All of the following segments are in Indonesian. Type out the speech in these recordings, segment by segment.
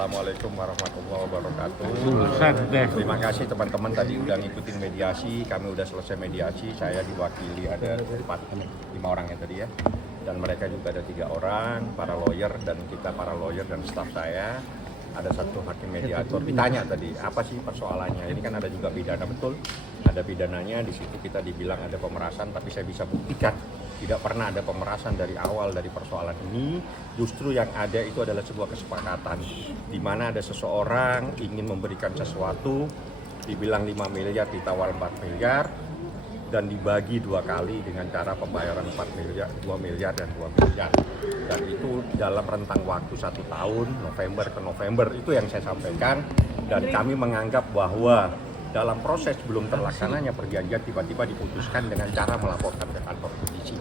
Assalamualaikum warahmatullahi wabarakatuh. Terima kasih teman-teman tadi udah ngikutin mediasi. Kami udah selesai mediasi. Saya diwakili ada 5 orang ya tadi ya. Dan mereka juga ada 3 orang, para lawyer dan kita para lawyer dan staf saya. Ada 1 hakim mediator. Ditanya tadi apa sih persoalannya? Ini kan ada juga pidana, betul? Ada pidananya. Di situ kita dibilang ada pemerasan, tapi saya bisa buktikan tidak pernah ada pemerasan dari awal dari persoalan ini. Justru yang ada itu adalah sebuah kesepakatan di mana ada seseorang ingin memberikan sesuatu, dibilang 5 miliar ditawar 4 miliar dan dibagi 2 kali dengan cara pembayaran 4 miliar, 2 miliar dan 2 miliar. Dan itu dalam rentang waktu 1 tahun, November ke November, itu yang saya sampaikan. Dan kami menganggap bahwa dalam proses belum terlaksananya perjanjian tiba-tiba diputuskan dengan cara melaporkan ke kantor polisi.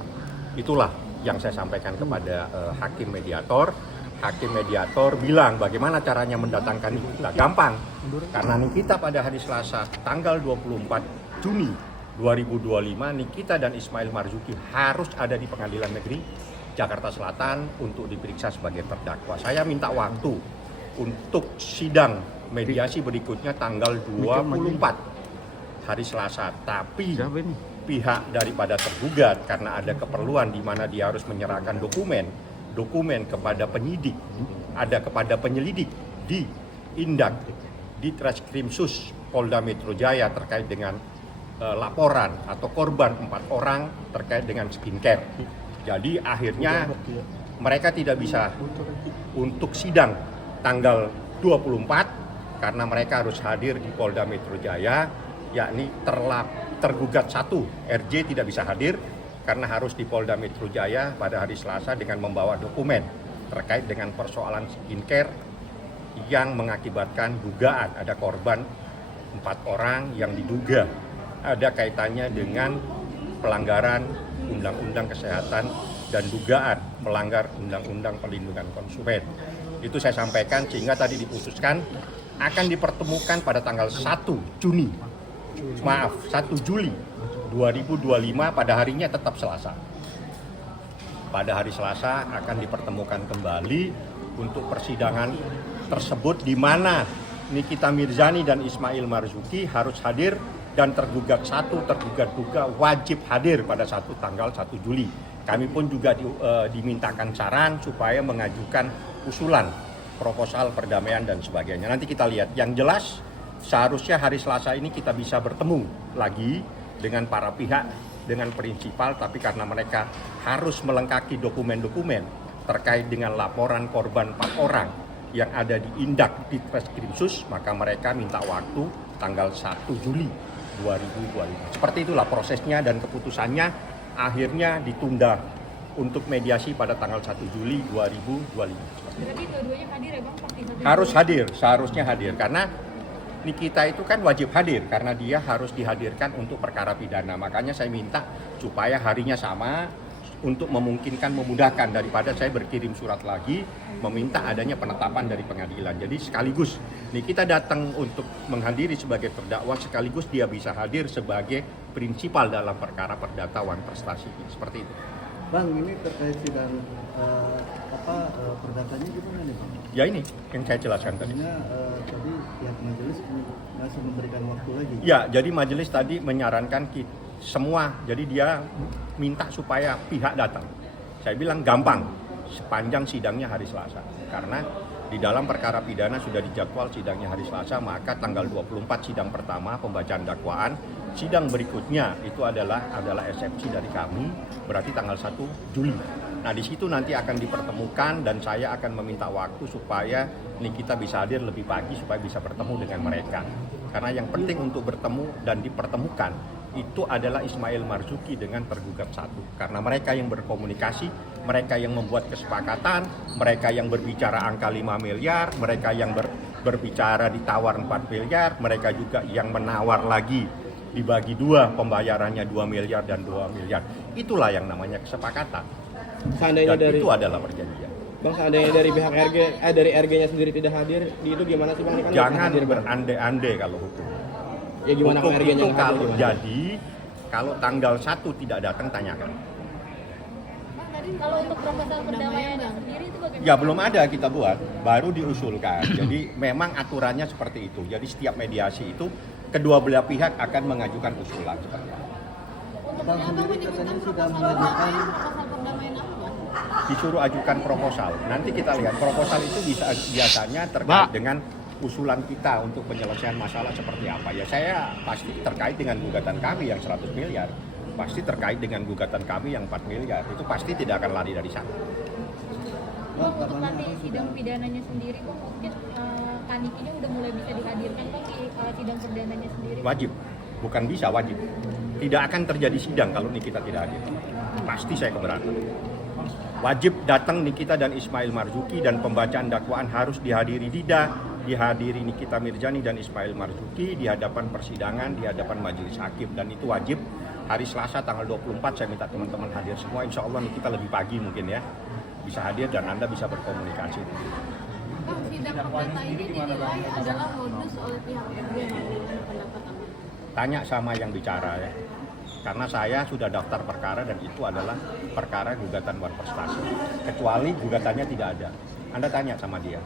Itulah yang saya sampaikan kepada hakim mediator. Hakim mediator bilang bagaimana caranya mendatangkan Nikita. Gampang, karena Nikita pada hari Selasa tanggal 24 Juni 2025 Nikita dan Ismail Marzuki harus ada di Pengadilan Negeri Jakarta Selatan untuk diperiksa sebagai terdakwa. Saya minta waktu untuk sidang mediasi berikutnya tanggal 24 hari Selasa, tapi pihak daripada tergugat karena ada keperluan di mana dia harus menyerahkan dokumen kepada penyidik, ada kepada penyelidik di Indak, di Treskrimsus Polda Metro Jaya terkait dengan laporan atau korban 4 orang terkait dengan skincare. Jadi akhirnya mereka tidak bisa untuk sidang tanggal 24 karena mereka harus hadir di Polda Metro Jaya, yakni tergugat 1 RJ tidak bisa hadir karena harus di Polda Metro Jaya pada hari Selasa dengan membawa dokumen terkait dengan persoalan skincare yang mengakibatkan dugaan ada korban 4 orang yang diduga ada kaitannya dengan pelanggaran Undang-Undang Kesehatan dan dugaan melanggar Undang-Undang Perlindungan Konsumen. Itu saya sampaikan sehingga tadi diputuskan akan dipertemukan pada tanggal 1 Juli 2025 pada harinya tetap Selasa. Pada hari Selasa akan dipertemukan kembali untuk persidangan tersebut di mana Nikita Mirzani dan Ismail Marzuki harus hadir dan tergugat 1, tergugat 2 wajib hadir pada tanggal 1 Juli. Kami pun juga dimintakan saran supaya mengajukan usulan proposal perdamaian dan sebagainya. Nanti kita lihat. Yang jelas seharusnya hari Selasa ini kita bisa bertemu lagi dengan para pihak, dengan prinsipal, tapi karena mereka harus melengkapi dokumen-dokumen terkait dengan laporan korban 4 orang yang ada di Indak di Treskrimsus, maka mereka minta waktu tanggal 1 Juli 2025. Seperti itulah prosesnya dan keputusannya akhirnya ditunda untuk mediasi pada tanggal 1 Juli 2025. Berarti dua-duanya hadir ya Bang? Harus hadir, seharusnya hadir karena Nikita itu kan wajib hadir karena dia harus dihadirkan untuk perkara pidana. Makanya saya minta supaya harinya sama untuk memudahkan daripada saya berkirim surat lagi meminta adanya penetapan dari pengadilan. Jadi sekaligus Nikita datang untuk menghadiri sebagai terdakwa sekaligus dia bisa hadir sebagai prinsipal dalam perkara perdata wan prestasi. Seperti itu. Bang, ini terkait sidang perdatanya gimana nih Bang? Ya ini yang saya jelaskan tadi. Tadi pihak majelis masih memberikan waktu lagi. Ya, jadi majelis tadi menyarankan semua, jadi dia minta supaya pihak datang. Saya bilang gampang, sepanjang sidangnya hari Selasa. Karena di dalam perkara pidana sudah dijadwal sidangnya hari Selasa, maka tanggal 24 sidang pertama pembacaan dakwaan, sidang berikutnya itu adalah eksepsi dari kami, berarti tanggal 1 Juli. Nah di situ nanti akan dipertemukan dan saya akan meminta waktu supaya Nikita bisa hadir lebih pagi supaya bisa bertemu dengan mereka. Karena yang penting untuk bertemu dan dipertemukan itu adalah Ismail Marzuki dengan tergugat 1. Karena mereka yang berkomunikasi, mereka yang membuat kesepakatan, mereka yang berbicara angka 5 miliar, mereka yang berbicara ditawar 4 miliar, mereka juga yang menawar lagi dibagi 2 pembayarannya 2 miliar dan 2 miliar. Itulah yang namanya kesepakatan. Seandainya dan dari itu adalah perjanjian. Bang, seandainya dari pihak RG dari RG-nya sendiri tidak hadir, di itu gimana sih Bang? Ini kan Jangan hadir, Bang. berandai-andai kalau hukum. Ya gimana Hukum kalau RG-nya itu nggak hadir, kalau gimana? jadi kalau tanggal 1 tidak datang tanyakan. Bang, tadi kalau untuk proposal perdamaian sendiri itu bagaimana? Ya belum ada kita buat, baru diusulkan. Jadi memang aturannya seperti itu. Jadi setiap mediasi itu kedua belah pihak akan mengajukan usulan. Abang sendiri katanya sudah mengajukan proposal perdamaian apa, Bang? Disuruh ajukan proposal. Nanti kita lihat proposal itu biasanya terkait dengan usulan kita untuk penyelesaian masalah seperti apa. Ya saya pasti terkait dengan gugatan kami yang 100 miliar. Pasti terkait dengan gugatan kami yang 4 miliar. Itu pasti tidak akan lari dari sana. Bang, untuk nanti sidang pidananya sendiri, Bang, mungkin Kanikinya udah mulai bisa dihadirkan, Bang, di sidang perdananya sendiri? Wajib, bukan bisa, wajib. Tidak akan terjadi sidang kalau Nikita tidak hadir. Pasti saya keberatan. Wajib datang Nikita dan Ismail Marzuki, dan pembacaan dakwaan harus dihadiri dihadiri Nikita Mirzani dan Ismail Marzuki di hadapan persidangan, di hadapan majelis hakim, dan itu wajib. Hari Selasa tanggal 24 saya minta teman-teman hadir semua. Insya Allah Nikita lebih pagi mungkin ya bisa hadir dan Anda bisa berkomunikasi. Bang, sidang perdata ini dinilai adalah modus oleh pihak FB. Pendapat Anda? Tanya sama yang bicara ya. Karena saya sudah daftar perkara dan itu adalah perkara gugatan luar prestasi. Kecuali gugatannya tidak ada. Anda tanya sama dia.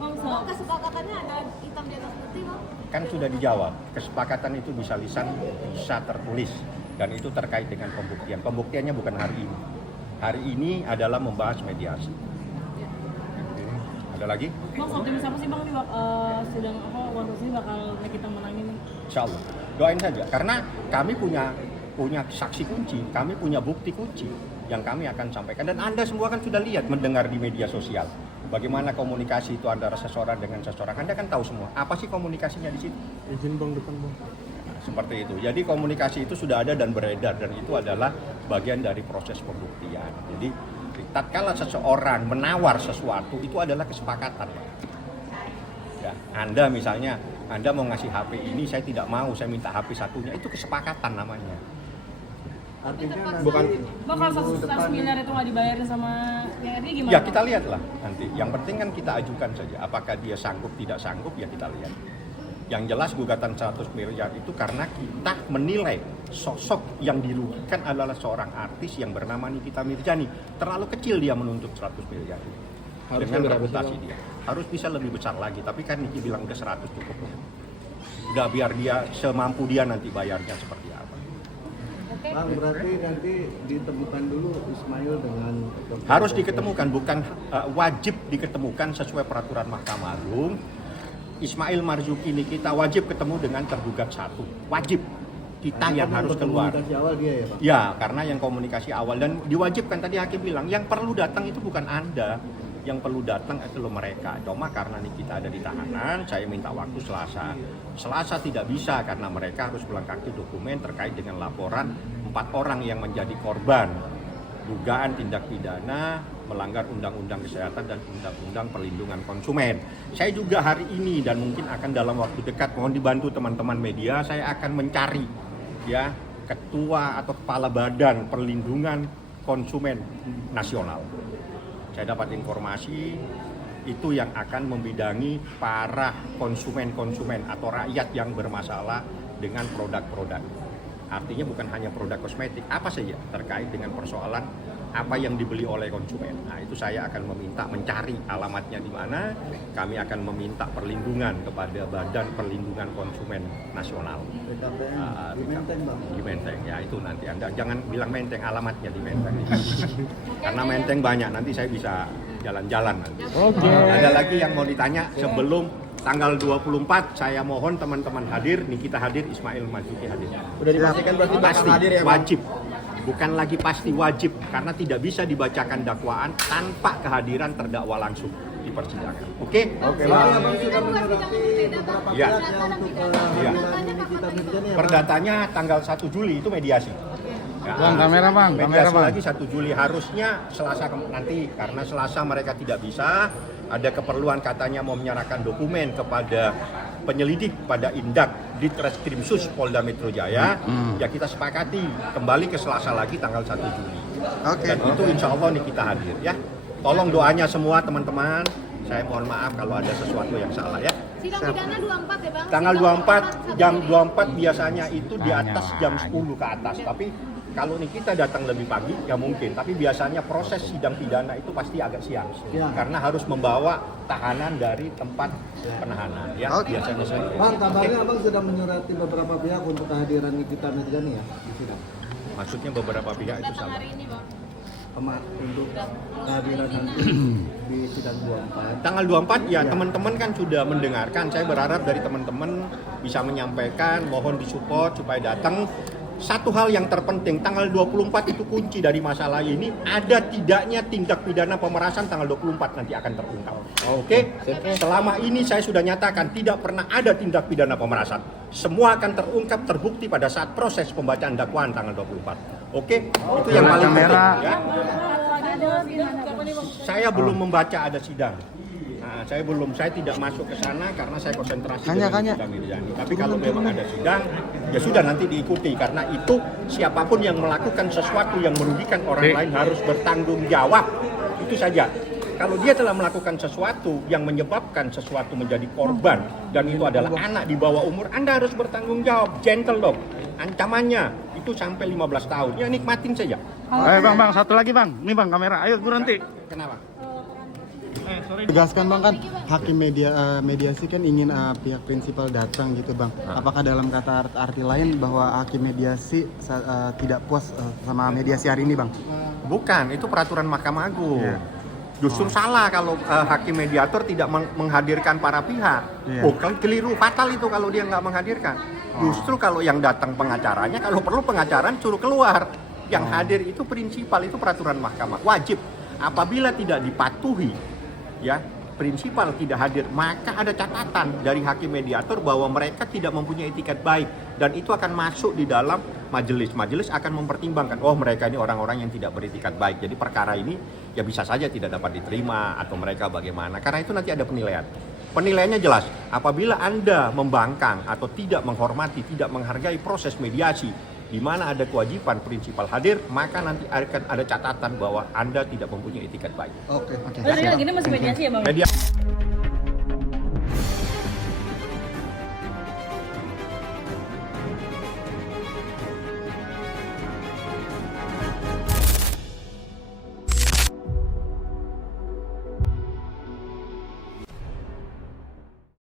Bang, kesepakatannya ada hitam di atas putih, Bang? Kan sudah dijawab. Kesepakatan itu bisa lisan, bisa tertulis. Dan itu terkait dengan pembuktian. Pembuktiannya bukan hari ini. Hari ini adalah membahas mediasi. Ada lagi? Bang, optimis apa sih Bang di sidang waktu ini bakal kita menangin? Insya Allah. Doain saja. Karena kami punya saksi kunci, kami punya bukti kunci yang kami akan sampaikan. Dan Anda semua kan sudah lihat, mendengar di media sosial. Bagaimana komunikasi itu antara seseorang dengan seseorang. Anda kan tahu semua. Apa sih komunikasinya di situ? Izin Bang, depan Bang. Seperti itu. Jadi komunikasi itu sudah ada dan beredar, dan itu adalah bagian dari proses pembuktian. Jadi tatkala seseorang menawar sesuatu itu adalah kesepakatan. Ya, Anda misalnya, Anda mau ngasih HP ini, saya tidak mau, saya minta HP satunya, itu kesepakatan namanya. artinya Bukan. Bang, kalau 100 miliar itu nggak dibayarin sama yang ini gimana? Ya kita lihatlah nanti. Yang penting kan kita ajukan saja. Apakah dia sanggup tidak sanggup ya kita lihat. Yang jelas gugatan 100 miliar itu karena kita menilai sosok yang dirugikan adalah seorang artis yang bernama Nikita Mirzani. Terlalu kecil dia menuntut 100 miliar. Harusnya Dengan berapa sih, reputasi Bang? dia. Harus bisa lebih besar lagi. Tapi kan Niki bilang udah 100 cukup. Udah biar dia semampu dia nanti bayarnya seperti apa. Oke. Bang, berarti nanti ditemukan dulu Ismail dengan Harus diketemukan, bukan wajib diketemukan sesuai peraturan Mahkamah Agung. Ismail Marzuki Nikita wajib ketemu dengan tergugat satu, wajib. Kita yang harus keluar. Komunikasi awal dia ya Pak? Ya, karena yang komunikasi awal dan diwajibkan tadi hakim bilang yang perlu datang itu bukan Anda, yang perlu datang itu mereka. Cuma karena Nikita ada di tahanan, saya minta waktu Selasa. Selasa tidak bisa karena mereka harus melengkapi dokumen terkait dengan laporan 4 orang yang menjadi korban dugaan tindak pidana melanggar Undang-Undang Kesehatan dan Undang-Undang Perlindungan Konsumen. Saya juga hari ini dan mungkin akan dalam waktu dekat, mohon dibantu teman-teman media, saya akan mencari ya ketua atau kepala Badan Perlindungan Konsumen Nasional. Saya dapat informasi itu yang akan membidangi para konsumen-konsumen atau rakyat yang bermasalah dengan produk-produk. Artinya bukan hanya produk kosmetik, apa saja terkait dengan persoalan apa yang dibeli oleh konsumen. Nah, itu saya akan meminta mencari alamatnya di mana. Kami akan meminta perlindungan kepada Badan Perlindungan Konsumen Nasional. BKPN di Menteng Bang. Di Menteng, ya itu nanti Anda jangan bilang Menteng, alamatnya di Menteng. Karena Menteng banyak, nanti saya bisa jalan-jalan nanti. Oke. Ada lagi yang mau ditanya sebelum tanggal 24, saya mohon teman-teman hadir, Nikita hadir, Ismail Marzuki hadir. Udah dipastikan berarti bakal Pasti, hadir ya Bang? wajib. Bukan lagi pasti, wajib. Karena tidak bisa dibacakan dakwaan tanpa kehadiran terdakwa langsung di persidangan. Oke? Oke Bang, Bang. Abang sudah menghadapi beberapa Iya. pihak ya untuk pemanggilan Nikita Mirzani ya Bang? Perdatanya tanggal 1 Juli itu mediasi. Ya, Bang, kamera bang, kamera mediasi bang. lagi 1 Juli harusnya Selasa nanti, karena Selasa mereka tidak bisa, ada keperluan katanya mau menyerahkan dokumen kepada penyelidik pada Indak di Treskrimsus Polda Metro Jaya. Ya kita sepakati kembali ke Selasa lagi tanggal 1 Juli. Dan itu insya Allah nih kita hadir ya. Tolong doanya semua teman-teman. Saya mohon maaf kalau ada sesuatu yang salah ya. Sidang pidana 24 ya, Bang? Tanggal Sidang 24, jam 1 Juli. 24 biasanya itu di atas jam 10 ke atas. Tapi Kalau Nikita datang lebih pagi ya mungkin, tapi biasanya proses sidang pidana itu pasti agak siang, Ya. karena harus membawa tahanan dari tempat penahanan. Ya, biasanya saya. Bang, kabarnya abang sudah menyurati beberapa pihak untuk kehadiran Nikita Mirzani ya di sidang. Maksudnya beberapa pihak itu Datang sama. hari ini bang. Untuk kehadiran nanti di sidang 24. Tanggal 24 ya teman-teman kan sudah mendengarkan. Saya berharap dari teman-teman bisa menyampaikan, mohon disupport supaya datang. Satu hal yang terpenting, tanggal 24 itu kunci dari masalah ini, ada tidaknya tindak pidana pemerasan tanggal 24 nanti akan terungkap. Oke? Selama ini saya sudah nyatakan tidak pernah ada tindak pidana pemerasan. Semua akan terungkap, terbukti pada saat proses pembacaan dakwaan tanggal 24. Oke? Itu yang paling penting. Ya. Kalau ada sidang kapan nih bang? Saya belum membaca ada sidang. Nah, saya tidak masuk ke sana karena saya konsentrasi dengan sidang Mirzani. Tapi kalau memang ada sidang, ya sudah nanti diikuti karena itu siapapun yang melakukan sesuatu yang merugikan orang lain harus bertanggung jawab. Itu saja. Kalau dia telah melakukan sesuatu yang menyebabkan sesuatu menjadi korban dan itu adalah anak di bawah umur, Anda harus bertanggung jawab. Gentle dong. Ancamannya itu sampai 15 tahun. Ya nikmatin saja. Ayo bang, satu lagi bang. Nih bang kamera, ayo berhenti. Kenapa? Tegaskan bang, kan hakim mediasi kan ingin pihak prinsipal datang gitu bang. Apakah dalam kata arti lain bahwa hakim mediasi tidak puas sama mediasi hari ini bang? Bukan, itu peraturan Mahkamah Agung. Justru salah kalau hakim mediator tidak menghadirkan para pihak. Oh, keliru, fatal itu kalau dia nggak menghadirkan. Justru kalau yang datang pengacaranya, kalau perlu pengacaraan suruh keluar. Yang hadir itu prinsipal, itu peraturan mahkamah. Wajib. Apabila tidak dipatuhi, ya prinsipal tidak hadir, maka ada catatan dari hakim mediator bahwa mereka tidak mempunyai etikat baik. Dan itu akan masuk di dalam majelis. Majelis akan mempertimbangkan, oh mereka ini orang-orang yang tidak beretikat baik. Jadi perkara ini ya bisa saja tidak dapat diterima atau mereka bagaimana. Karena itu nanti ada penilaian. Penilaiannya jelas, apabila Anda membangkang atau tidak menghormati, tidak menghargai proses mediasi, di mana ada kewajiban prinsipal hadir, maka nanti akan ada catatan bahwa Anda tidak mempunyai etikat baik. Oke. Gini masih mediasi ya bang? Media